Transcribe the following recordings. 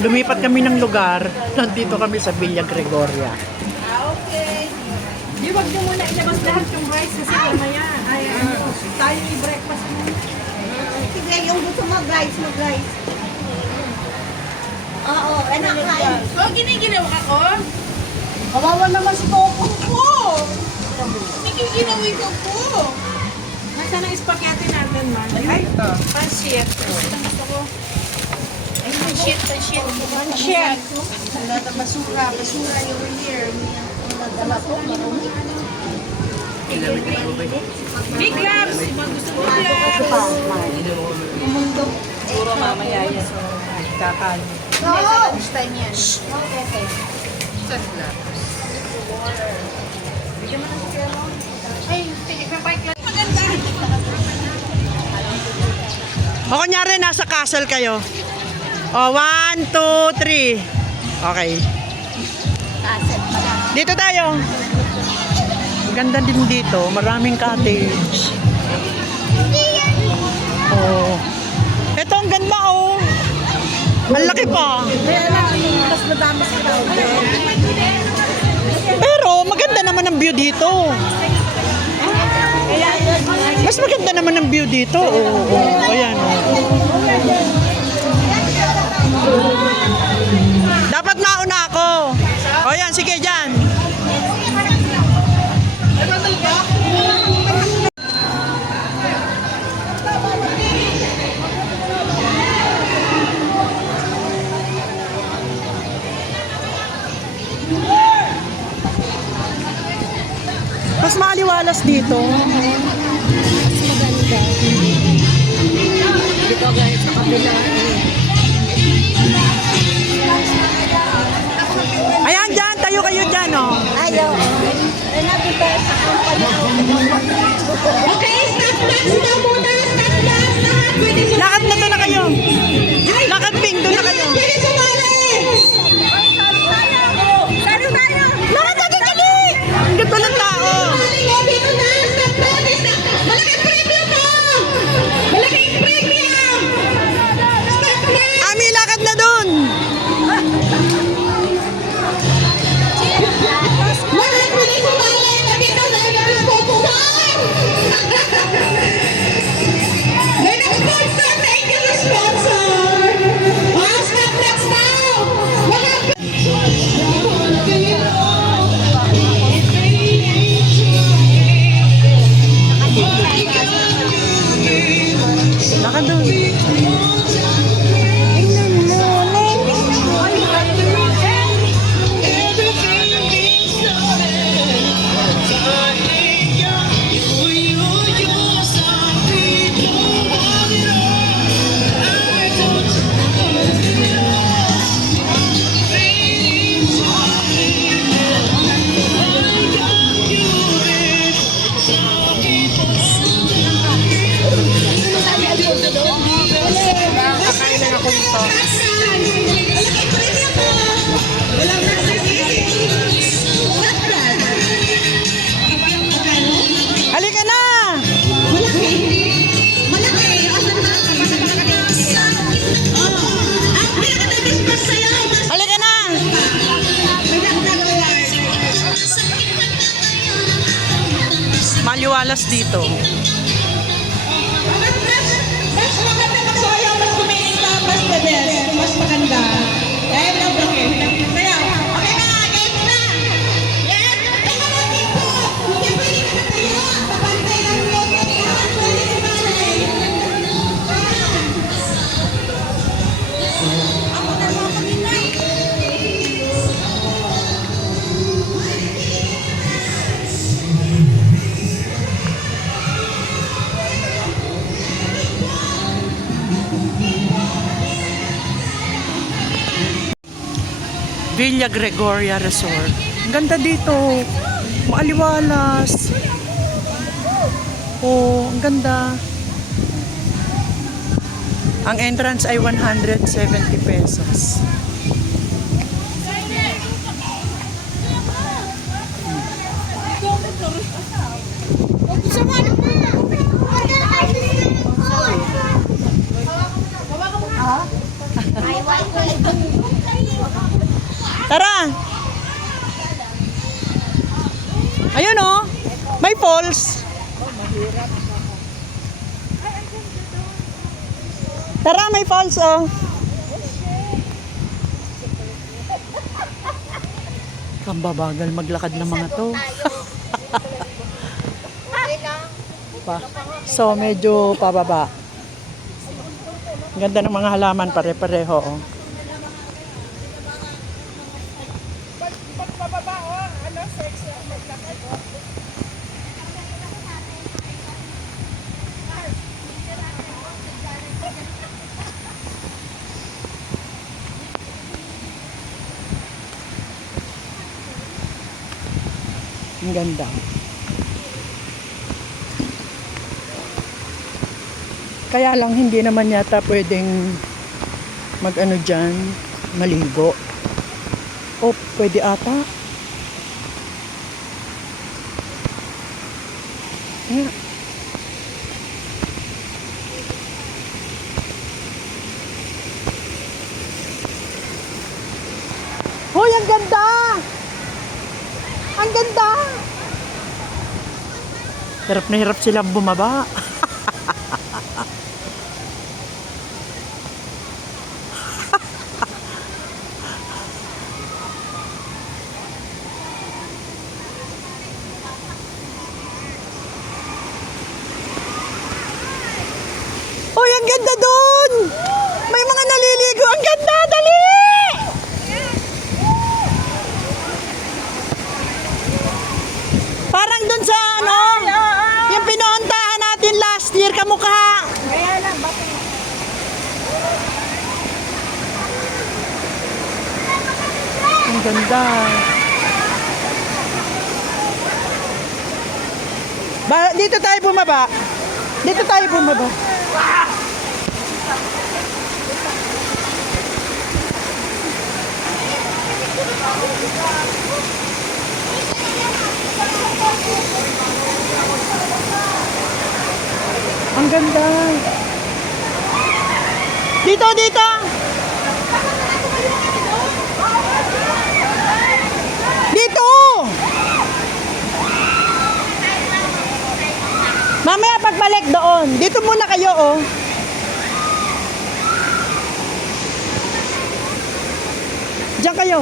Lumipat kami ng lugar. Nandito kami sa Villa Gregoria. Okay. Di, wag nyo muna ilabas lahat yung rice kasi mamaya. Ay, tayo i-breakfast mo. Sige, yung gusto mag-rice, mag-rice. Oo, anak kain. So, giniginaw ako? Kawawa naman si Coco. Nagiginawin ko po. Nasaan ang spaghetti natin, man? Ay, pansit. Gusto ko. Ay, pansit. Pansit. Basura yung here. Nadala ko, marumi. Big gloves. Gusto ko big gloves. Puro mamaya yan. Kakali. Oo! Time yan. Okay. O kunyari, nasa castle kayo. O, 1, 2, 3. Okay. Dito tayo. Ganda din dito. Maraming cottage. Oh. Ito ang ganda, oh. Ang laki pa. Kaya lang, mas madamas ka daw. Pero maganda naman ang view dito. Mas maganda naman ang view dito. Oo, ayan. Dapat mauna ako. O yan, sige dyan. Mas maliwalas dito. Dito guys, sa kabila. Ayan dyan, tayo kayo dyan, oh. Ayaw. Ay, nabita sa Okay, stop class na muna. Stop class. Lahat pwede sumali. Lakad na to na kayo. Lakad pink, doon na kayo. Pwede sumali. Lakad na doon kami. Ang ganda ng tao. Sumali ko dito na. Stop class. Malaking premyo mo. Malaking premyo. Stop class. Ami, lakad na doon. Lahat pwede sumali. Nakita na yung pupuan. May nag-sponsor. Thank you, sponsor. Oh, stop class now. Lakad doon. Halika na! Halika na! Maliwalas dito. Mas maganda magsayaw, mas kuminita, mas the best, mas maganda. Dahil lang bakit? Kaya, okay na, game na! Yan! Tama natin po! Hindi pwede ka tayo! Papantay lang yun! Lahat pwede sumali! Ako na mga pagintay! Villa Gregoria Resort. Ang ganda dito. Maaliwalas. Oh, ang ganda. Ang entrance ay 170 pesos. Tara! Ayun oh! May falls! Tara, may falls oh! Kambabagal maglakad ng mga to. So, medyo pababa. Ganda ng mga halaman, pare-pareho. Oh. Ang ganda. Kaya lang hindi naman yata pwedeng mag-ano dyan, maligo. O, pwede ata. Yeah. Hoy, ang ganda! Ang ganda! Hirap na hirap silang bumaba. Hoy, ang ganda doon! May mga naliligo. Ang ganda! Dali! Parang doon sa ano, yung pinuntahan natin last year, kamukha. Kaya lang, bakit? Ang ganda. Dito tayo bumaba. Dito tayo bumaba. Ang ganda. Dito, dito. Dito. Mamaya pagbalik doon. Dito muna kayo, oh. Diyan kayo.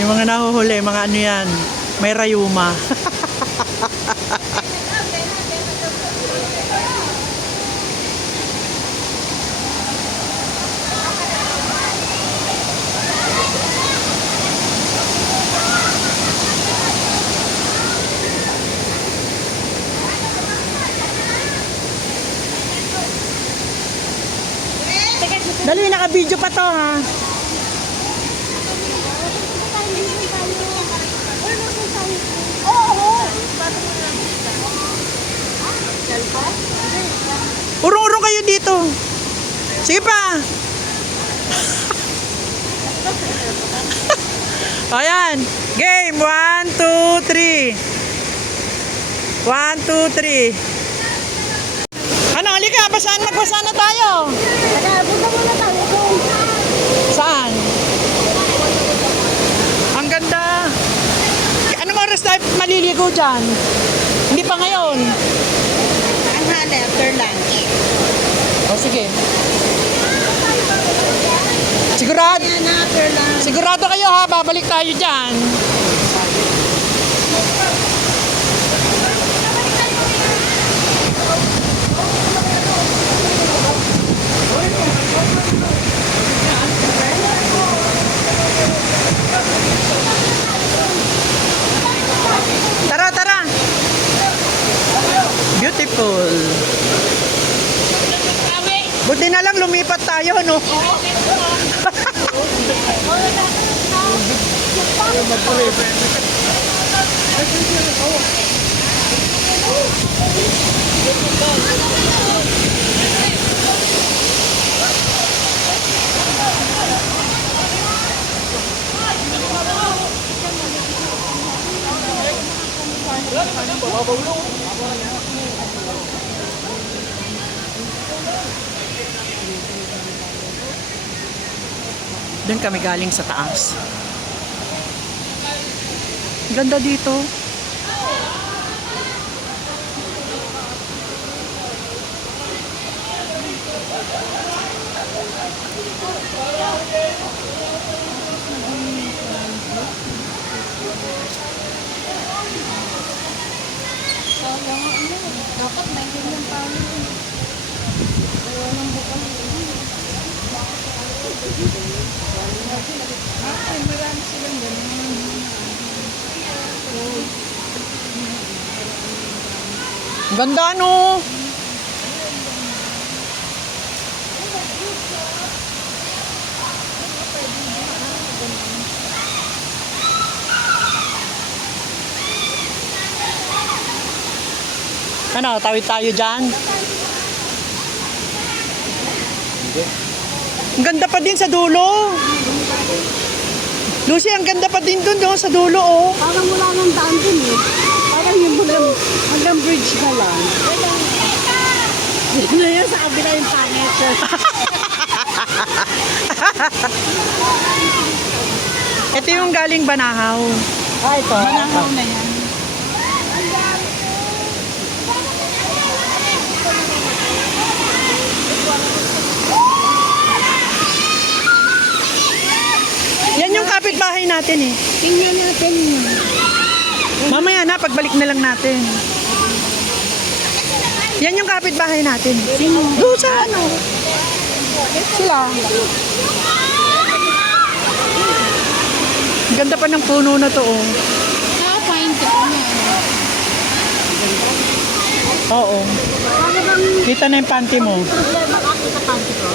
Yung mga nahuhuli, mga ano yan, may rayuma. Dali, naka-video pa to, ha? Urong-urong kayo dito. Sige pa. Ayan. Game. 1, 2, 3. 1, 2, 3. Ano, halika. Basaan, magbasa na tayo. Kaya, buka muna tayo doon. Saan? Ang ganda. Anong oras tayo maliligo dyan? Hindi pa ngayon. Ang hali, after lunch. O sige. Sigurado, Yan na, after lunch. sigurado kayo ha, babalik tayo dyan. Tara, tara. Beautiful. Buti na lang lumipat tayo, no? Doon kami galing sa taas. Ganda dito. Dapat may ganyan pa. Marami silang ganun. Ganda no. Ano, tawid tayo dyan? Ang ganda pa din sa dulo. Lucy, ang ganda pa din dun sa dulo, oh. Parang wala nang daan din eh. Parang yung hanggang bridge na lang. Yun na yun, sa kabila yung pangit. Ito yung galing Banahaw. Ah, ito. Manahaw na yan. Yan yung kapitbahay natin eh. Tingnan natin. Mamaya na, pagbalik na lang natin. Yan yung kapitbahay natin. Doon sa ano? Sila. Ganda pa ng puno na to, oh. Pine tree na. Oo. Kita na yung panty mo. Makakita panty ko.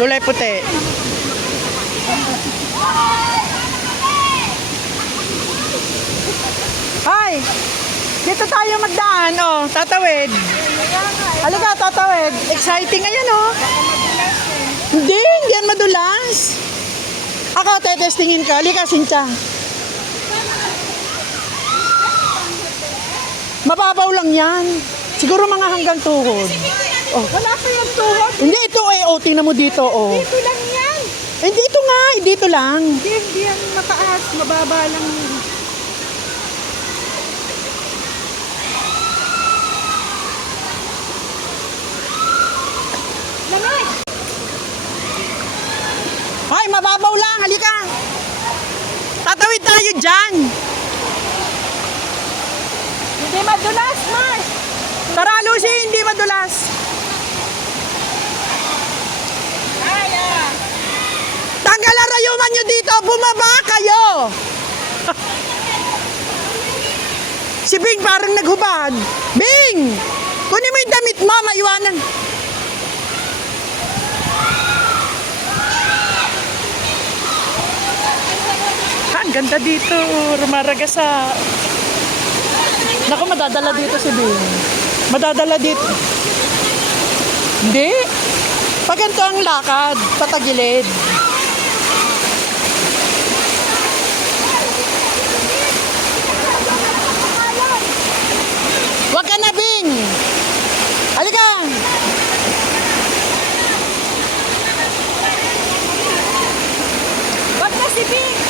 Kulay puti. Hi! Dito tayo magdaan, oh. Tatawid. Halika, tatawid. Exciting, ayan, oh. Hindi yan madulas. Ako, tetestingin ka. Halika, Sincha. Mababaw lang yan. Siguro mga hanggang tuhod. Oh. Wala pa yung tuhod. Hindi, ito oh, tingnan mo dito, oh. Dito lang yan. Hindi, ito nga, dito lang. Hindi yan mataas. Mababa lang yun. Lamig! Ay, mababaw lang, halika. Tatawid tayo dyan. Hindi madulas, Mars. Tara, Lucy, hindi madulas. Tanggal ang rayuman nyo dito, bumaba kayo. Si Bing parang naghubad. Bing! Kunin mo yung damit mo, maiwanan. Ang ganda dito, rumaragasa. Naku, madadala dito si Bing. Madadala dito. Hindi. Pag ganito ang lakad, patagilid. Huwag ka na, Bing! Halika! Wag na si Bing.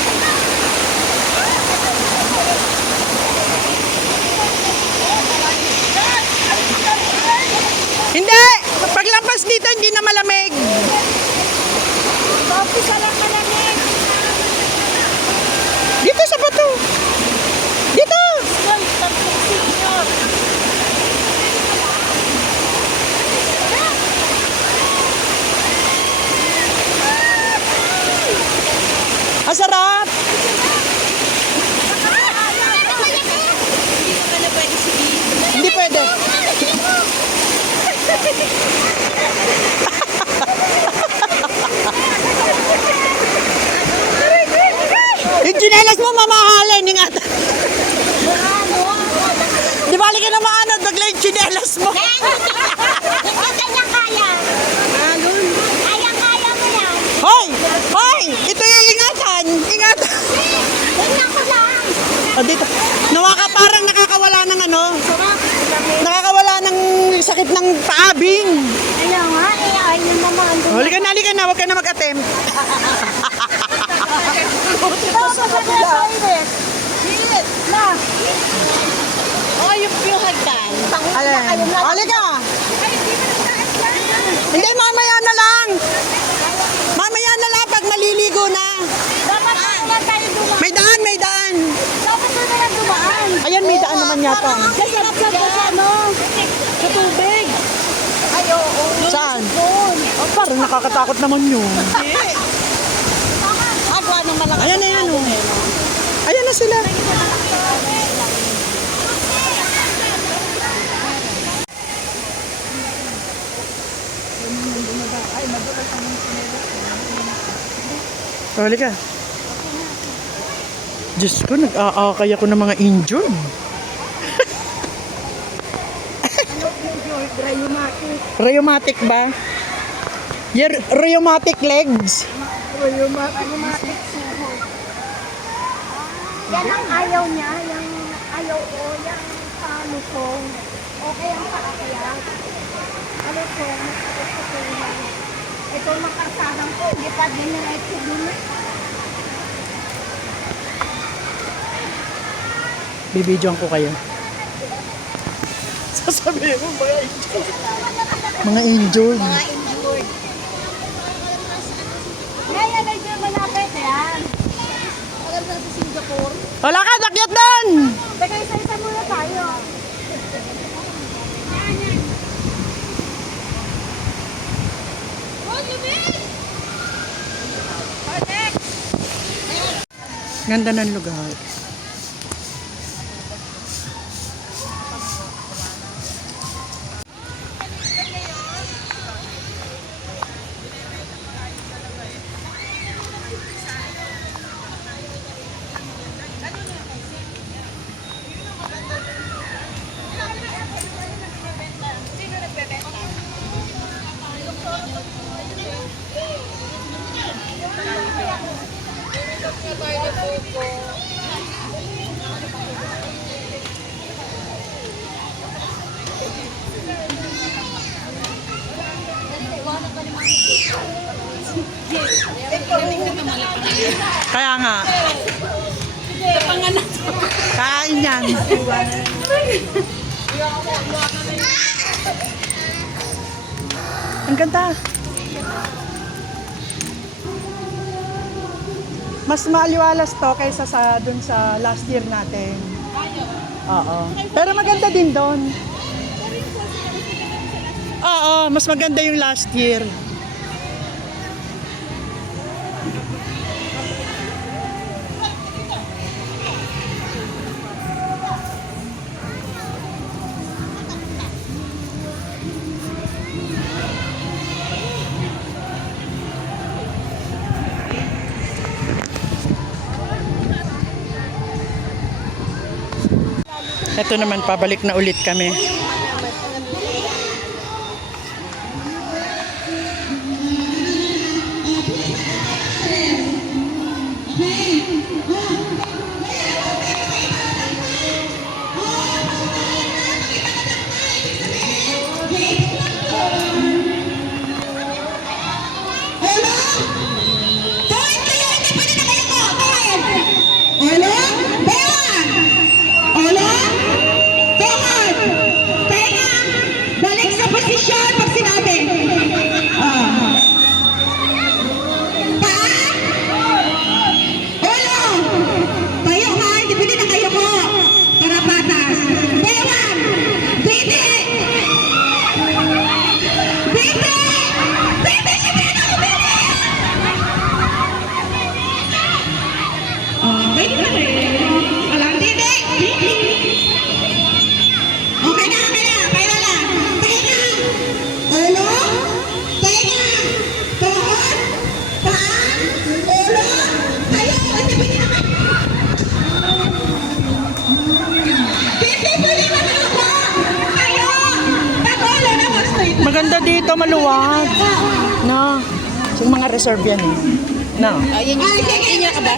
Hindi! Paglampas dito, hindi na malamig. Tapos ka lang malamig. Dito sa bato. Dito! Hoy, tapos senior. Ang sarap! Hindi pwede. Yung tsinelas mo, mamahalin. Ingatan. Di bali ka na maanod, bagla yung tsinelas mo. Hindi kanya kaya. Kaya mo yan. Hoy! Hoy! Ito yung ingatan. Ingatan. Tingnan ko lang. O dito. Nawa ka parang nakakawala ng ano. Sarap. Nakakawala ng sakit ng paabing. Ayaw nga, ayaw naman. Halika na, huwag ka na mag-attempt. Buti pa sa kabila. Na. Oh, yung hagdan. Alin? Halika! Hindi, mamaya na lang. Mamaya na lang pag maliligo na. Dapat na tayo dumaan. May daan, may daan. Dapat na tayo dumaan. Ayan, may daan naman yata. Kasap-sap sa ano? Sa tubig. Ay, oo. Saan? Doon. Oh, parang nakakatakot naman yun. Agwa ng malakas. Ayan na yan, oh. Ayan na sila. Halika. Diyos ko, nag-aakay ako ng mga injured. Rheumatic ba? Your rheumatic legs. Rheumatic suho. Yan ang ayaw niya. Yung ayaw ko. Yung palusong. Okay ang paakyat. Palusong. Masakit. Ito makasadang ko. Hindi pa din na ito dun. Bibidyoan ko kayo. Sasabihin mo, mga injured. Mga injured. Mga injured. Ngayon ay dyan malapit yan. Alam na sa Singapore. Wala ka, nakyat doon! Teka, isa-isa muna tayo. Ganda ng lugar. Kaya nga. Kain yan. Ang ganda. Mas maaliwalas to kaysa sa dun sa last year natin. Oo. Pero maganda din doon. Oo, mas maganda yung last year. Ito naman, pabalik na ulit kami. Maganda dito, maluwag. No. Yung mga reserve yan eh. No. Ayun yung kabas.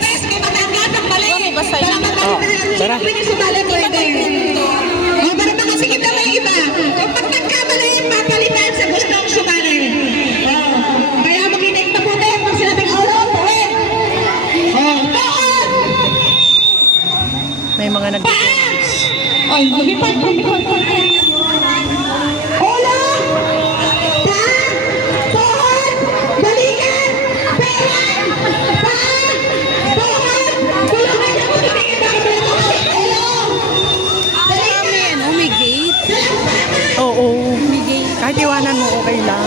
May bus tayo. Oh, tara. Para makasikip na may iba. Kapag nagkamali yung papalitan sa gustong sumarin. Kaya makinig na po tayo pag sinabing ulo, tuwid. Kahit iwanan mo, okay lang.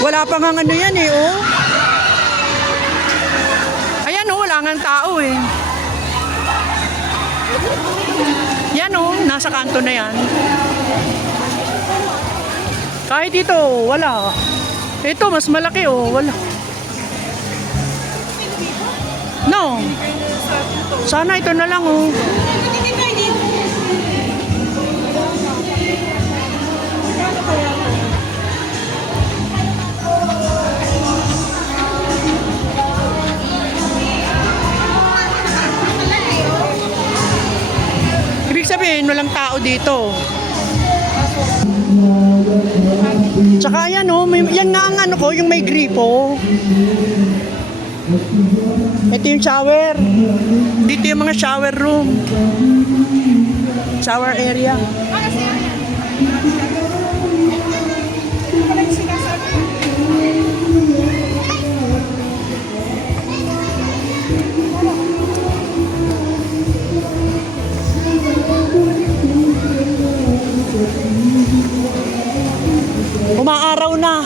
Wala pa nga ano yan eh, oh. Ayan oh, wala nga tao eh. Yan oh, nasa kanto na yan. Kahit dito, wala. Ito, mas malaki oh, wala. No. Sana ito na lang oh. Ibig sabihin, walang tao dito. Tsaka yan oh, yan nga ang ano ko, yung may gripo. Ito yung shower. Dito yung mga shower room. Shower area. Umaaraw na.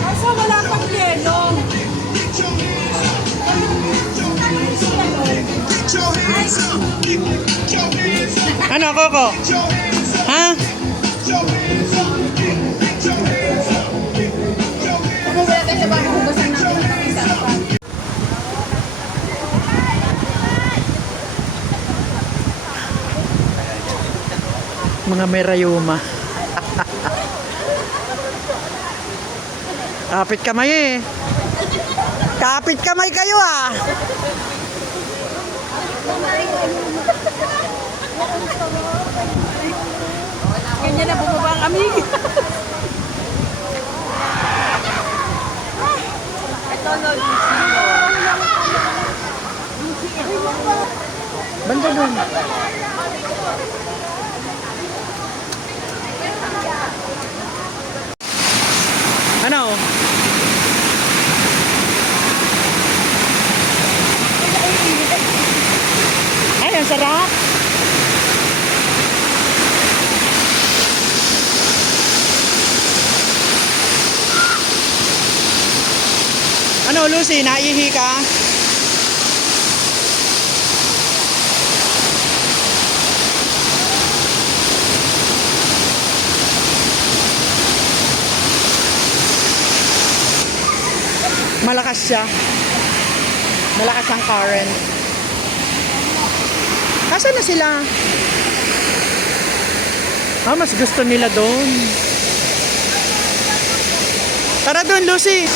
Kaso wala pang yelo. Ano, Coco? Ha? Mga merayuma. Kapit kamay eh. Kapit kamay kayo ah. Ganyan na bumaba ang amig. Ito, Lord. Banda doon. Ano? Ay, ang sarap. Ano, Lucy, naihi ka? Malakas siya. Malakas ang current. Nasaan na sila? Ah, mas gusto nila doon. Tara doon, Lucy.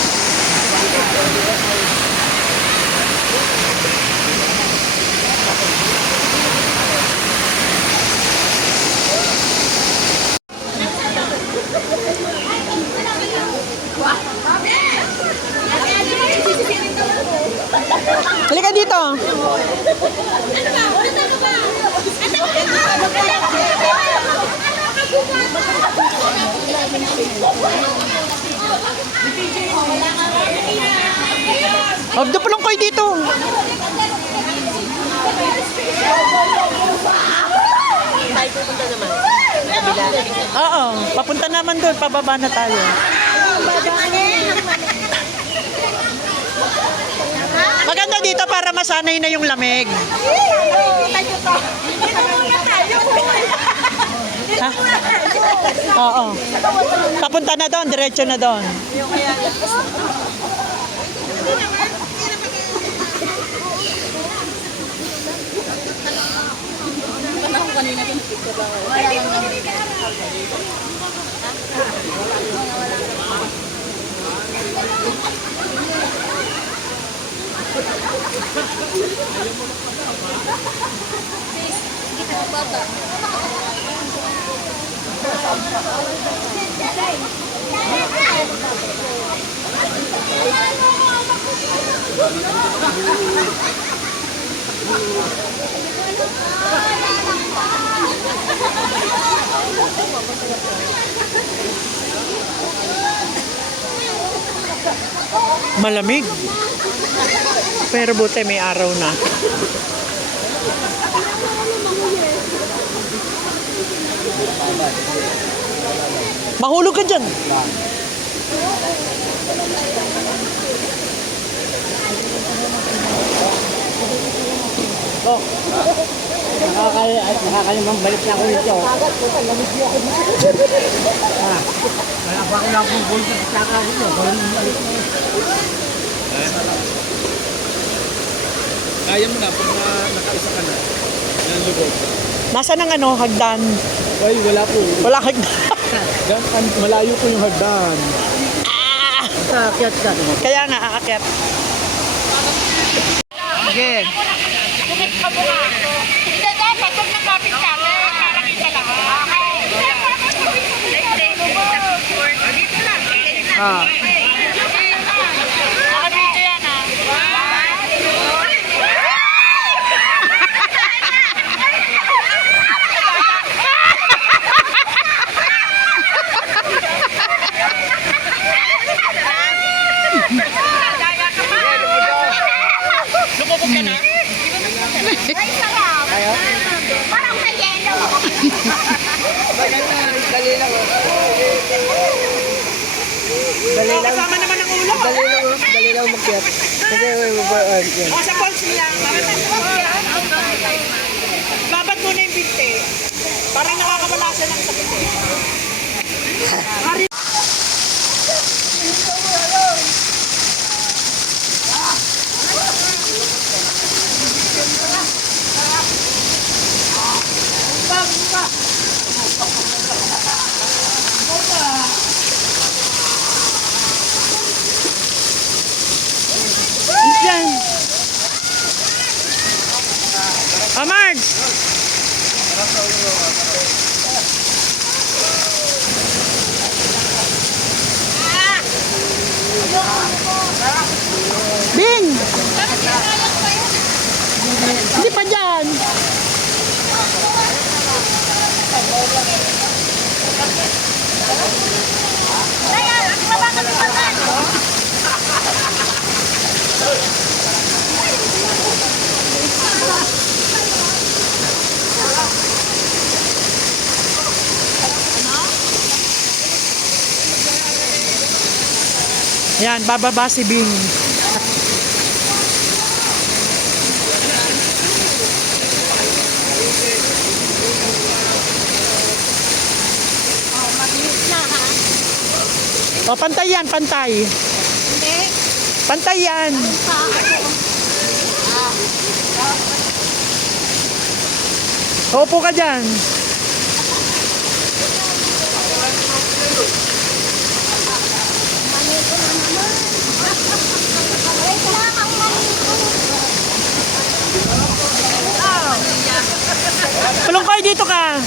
Halika dito. Dupulong kayo dito. Oo, papunta naman doon, pababa na tayo. Maganda dito para masanay na yung lamig. Ha? Oo. Papunta na doon, diretso na doon. Malamig. Pero buti may araw na. Mahulog ka dyan. Nakakalimang balik na ako dito. Ako na akong bull sa saka dito. Kaya mo na pag nakaisa ka na. Yan lubog. Nasaan ang ano, hagdan? Ay, wala po. Wala hagdan. Diyan, malayo po yung hagdan. Kaakyat ka. Kaya nga, aakyat. Sige. Hindi dapat, pag nakapit ka, para kita lang. Dito lang. Ah. Dito yan ah. Lumubog ka na? Ay, sarap. Parang may yelo. Oh, kasama naman ang ulo. Dali lang makyat. Kasi yan. O, sa falls nila. Babat muna yung binte. Parang nakakawala siya ng sakit. Diyan. Amard! Bing! Hindi pa dyan. Yan, bababa si Bing. O, pantay yan, pantay. Hindi. Pantay yan. Upo ka dyan. Lungkoy, dito ka.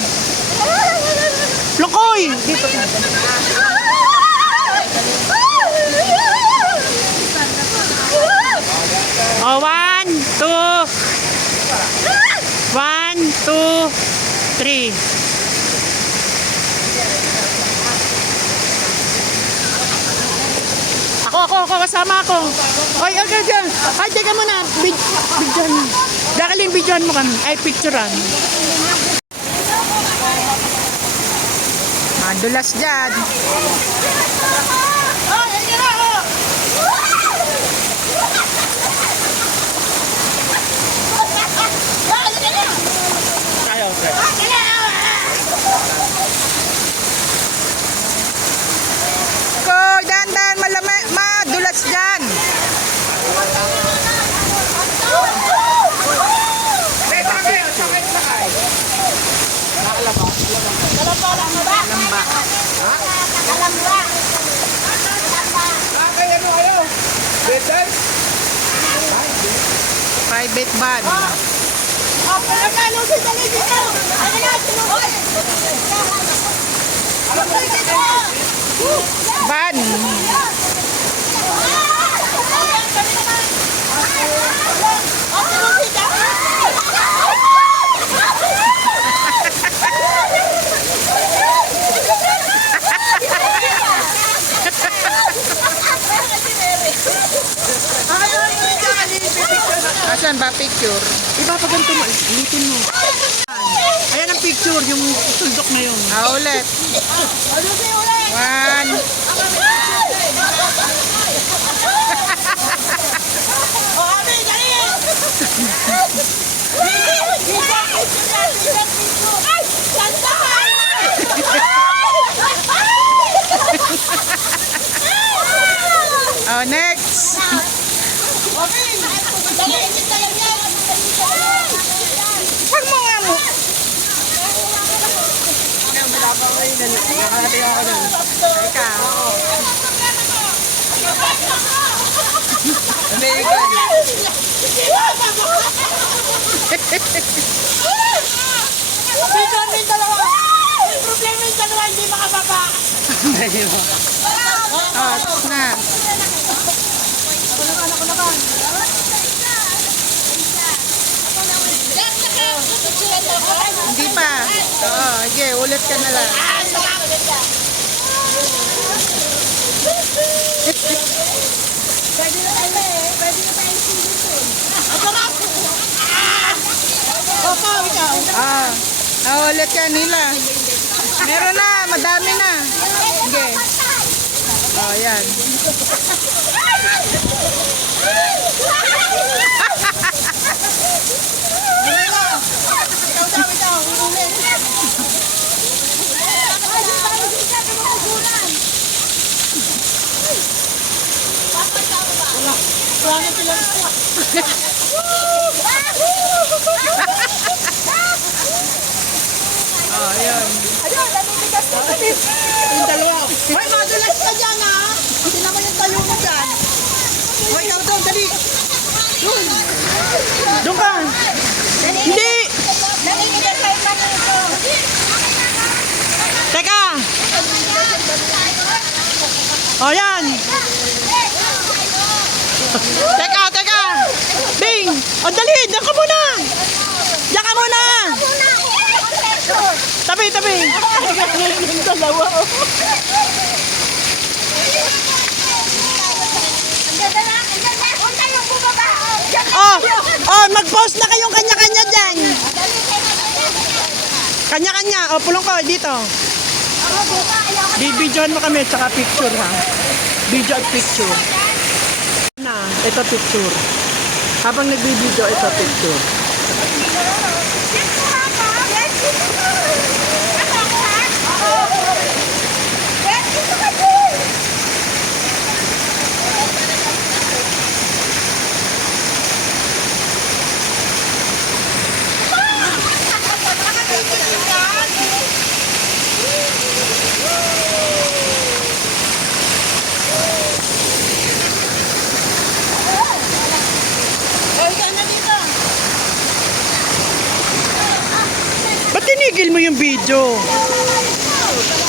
Lungkoy, dito ka. Oh, 1, 2. 1, 2, 3. Ako, kasama ako. Ay, okay, dyan. Ay, teka muna. Bidyan. Dakaling bidyan mo kami. Ay, picturean. Dulas dyan. Tayo, sir. Ko, dahan-dahan, madulas dyan. Private van. Van. Saan ba picture? Ipapaganto mo. Ulitin mo. Ayan ang picture, yung tuldok na yun. Ulit. One. Oh, next. Wag mo nga mo. Teka. May dalawa. May problema yung dalawa, hindi makababa. Oh, tapos na. Hindi pa. Oo, okay, ulit ka na lang. Pwede na tayo eh. Pwede na tayo silisin. Ulit ka nila. Meron na, madami na. Sige. Oh, yan. Oh, yan. Ayun, namimigas na kami. Yung dalawa. Hoy, madulas ka dyan ha. Hindi naman yung tayo mo dyan. Hoy, ikaw doon, dali. Doon ka. Hindi. Namimigas kayo manito. Teka. Oh, yan. Teka. Bing. Oh, dali. Diyan ka muna. Diyan ka muna. Tabi. Yung dalawa. Mag-post na kayong kanya-kanya dyan. Kanya-kanya. O, pulong ko dito. Bibidyohan mo kami, tsaka picture ha. Video at picture. Na, ito picture. Habang nagbibidyo, ito picture. Ba't tinigil mo yung video?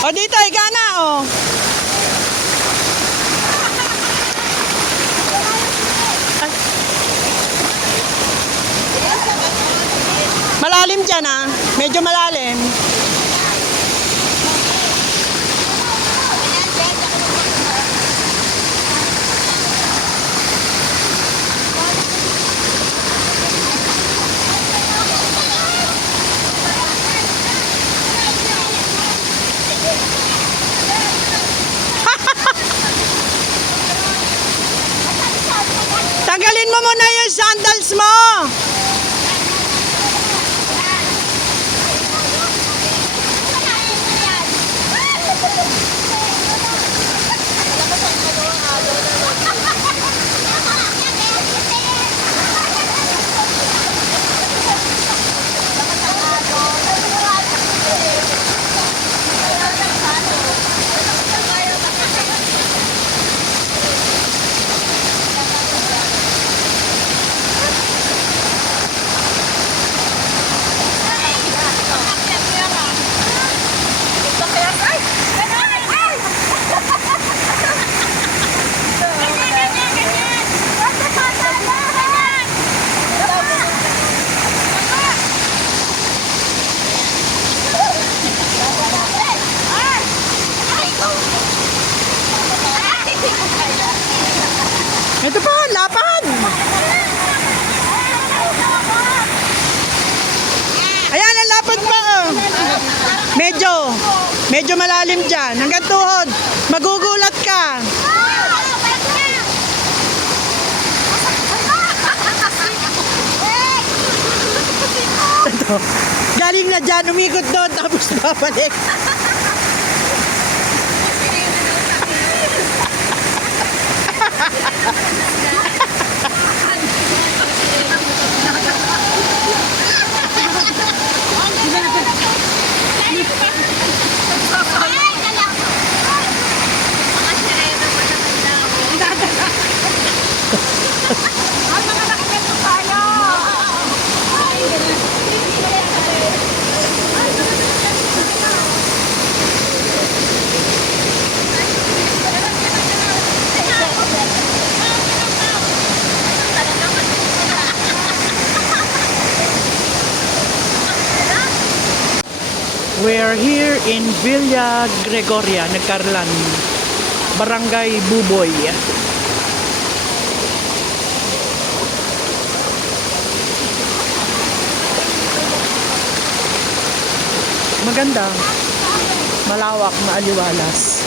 O dito, ika na o. Ay. Malalim dyan ah. Medyo malalim. Tanggalin mo muna yung sandals mo. Medyo malalim dyan. Hanggang tuhod. Magugulat ka. Ito. Galing na dyan, umikot doon, tapos babalik. We're here in Villa Gregoria, Nagcarlan, Barangay Buboy. Maganda. Malawak, maaliwalas.